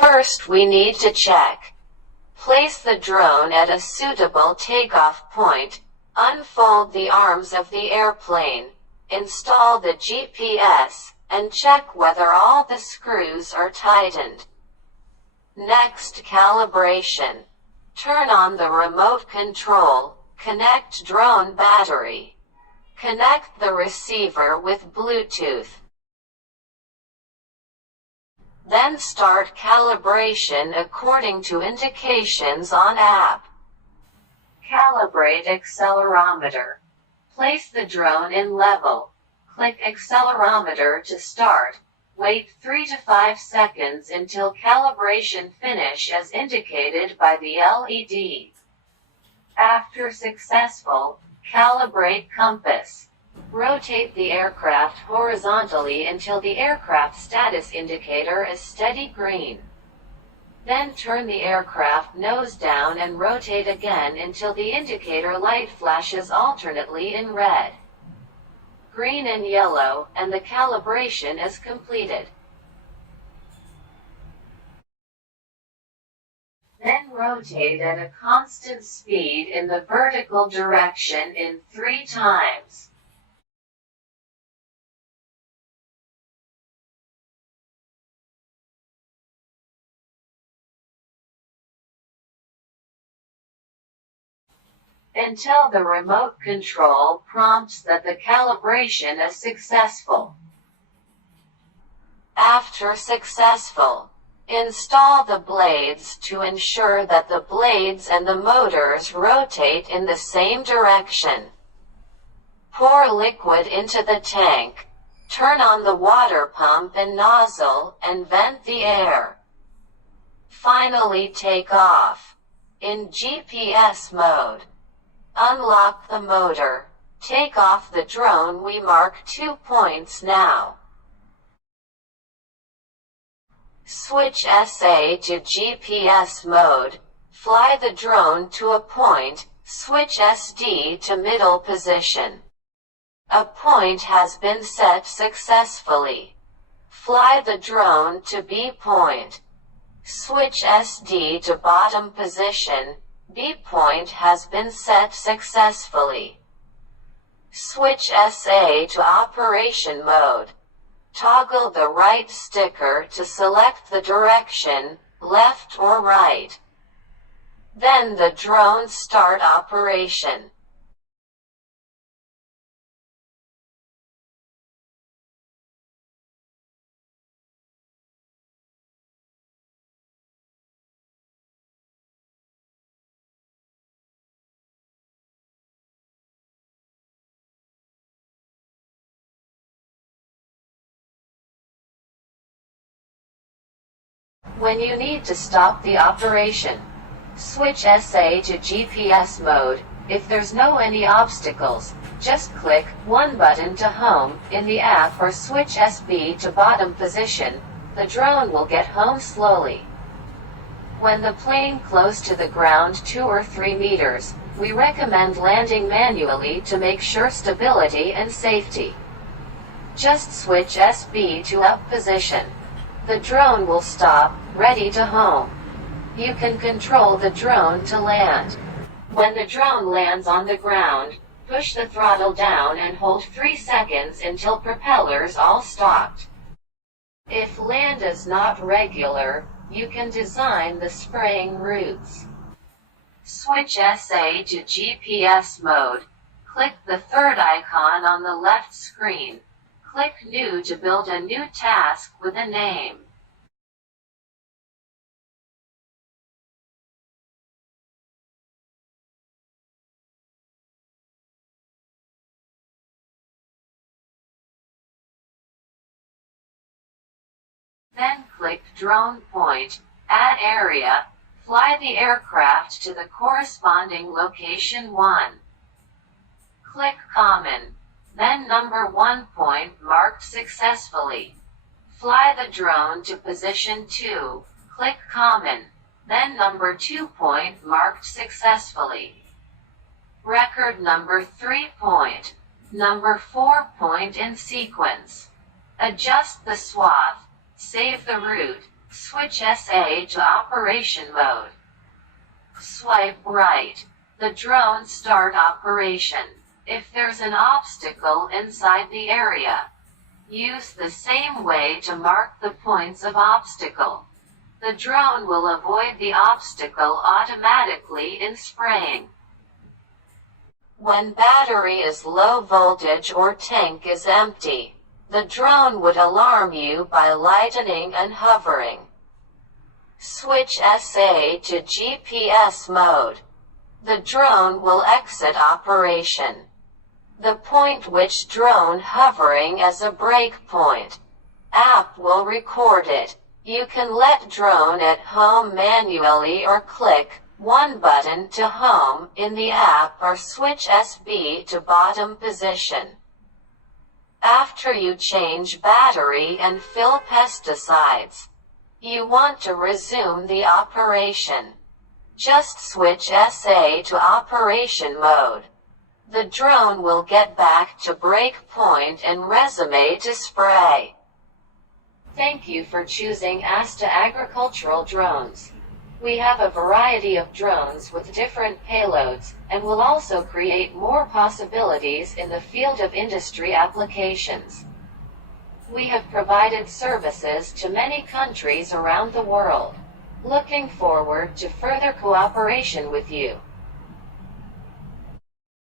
First we need to check. Place the drone at a suitable takeoff point, unfold the arms of the airplane, install the GPS, and check whether all the screws are tightened. Next, calibration. Turn on the remote control, connect drone battery. Connect the receiver with Bluetooth. Then start calibration according to indications on app. Calibrate accelerometer. Place the drone in level. Click accelerometer to start. Wait 3 to 5 seconds until calibration finish as indicated by the LED. After successful, calibrate compass. Rotate the aircraft horizontally until the aircraft status indicator is steady green. Then turn the aircraft nose down and rotate again until the indicator light flashes alternately in red, green and yellow, and the calibration is completed. Then rotate at a constant speed in the vertical direction in 3 times. Until the remote control prompts that the calibration is successful. After successful, install the blades to ensure that the blades and the motors rotate in the same direction. Pour liquid into the tank. Turn on the water pump and nozzle and vent the air. Finally, take off. In GPS mode, unlock the motor. Take off the drone. We mark 2 points now. Switch SA to GPS mode. Fly the drone to a point. Switch SD to middle position. A point has been set successfully. Fly the drone to B point. Switch SD to bottom position. B point has been set successfully. Switch SA to operation mode. Toggle the right sticker to select the direction, left or right. Then the drone start operation. When you need to stop the operation, switch SA to GPS mode. If there's no any obstacles, just click one button to home in the app or switch SB to bottom position. The drone will get home slowly. When the plane close to the ground 2 or 3 meters, we recommend landing manually to make sure stability and safety. Just switch SB to up position. The drone will stop, ready to home. You can control the drone to land. When the drone lands on the ground, push the throttle down and hold 3 seconds until propellers all stopped. If land is not regular, you can design the spraying routes. Switch SA to GPS mode. Click the third icon on the left screen. Click New to build a new task with a name. Then click Drone Point, Add Area, fly the aircraft to the corresponding location 1. Click Common. Then number 1 point marked successfully. Fly the drone to position 2. Click Common. Then number 2 point marked successfully. Record number 3 point. Number 4 point in sequence. Adjust the swath. Save the route. Switch SA to operation mode. Swipe right. The drone start operation. If there's an obstacle inside the area, use the same way to mark the points of obstacle. The drone will avoid the obstacle automatically in spraying. When battery is low voltage or tank is empty, the drone would alarm you by lightening and hovering. Switch SA to GPS mode. The drone will exit operation. The point which drone hovering as a breakpoint. App will record it. You can let drone at home manually or click one button to home in the app or switch SB to bottom position. After you change battery and fill pesticides, you want to resume the operation. Just switch SA to operation mode. The drone will get back to breakpoint and resume to spray. Thank you for choosing ASTA Agricultural Drones. We have a variety of drones with different payloads, and will also create more possibilities in the field of industry applications. We have provided services to many countries around the world. Looking forward to further cooperation with you.